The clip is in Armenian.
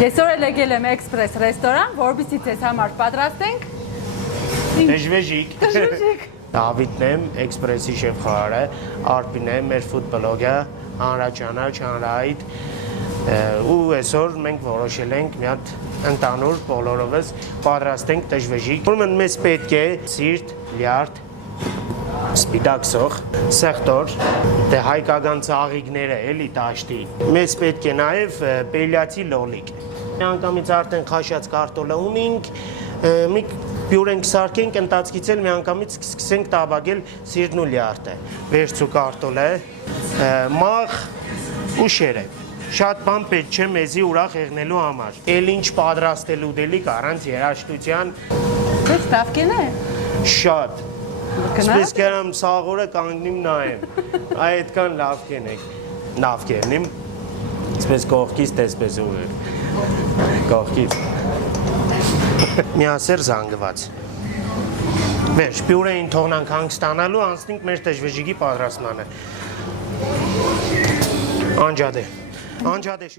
Այսօր էլ եկել եմ Էքսպրես ռեստորան, որովհետեւ ձեզ համար պատրաստենք Դժվեժիկ։ Դավիթն եմ, Էքսպրեսի շեֆ-խորհարը, Արփինն է, մեր ֆուդ բլոգը, հանրաճանաչ, հանրահայտ։ Ու այսօր մենք որոշել ենք մի հատ ընդանուր բոլորովս պատրաստենք դժվեժիկ։ Ուրեմն մեզ պետք է սիրտ, լյարդ, սպիտակ սոխ, սեղտոր, դե հայկական ծաղիկները էլի տաշտի։ Մեզ պետք է նաև պելյացի լոլիկ։ Միանգամից արդեն խաշած կարտոլը ունենք, մի պյուր ենք սարքենք, ընտածքից էլ միանգամից սկսենք տաբագել սիրտն ու լյարդը։ Վերցու կարտոլը, մաղ ու շերեփ։ Շատ բան պետք չէ մեզի ուրախ եղնելու համար։ Էլ ինչ պատրաստելու դելիք առանց երաժշտության։ Դες տավկեն է։ Շատ։ Սպես կերամ սաղորը կանգնիմ նայեմ, այդքան լավ կենեք, լավ կերնիմ, սպես կողքից տեսպես ուղեր, կողքից, միասեր զանգված, վերջ, պյուրեին թողնանք հանգստանալու, անցնինք մեր դժվեժիկի պատրաստմանը, անջադե շուտ,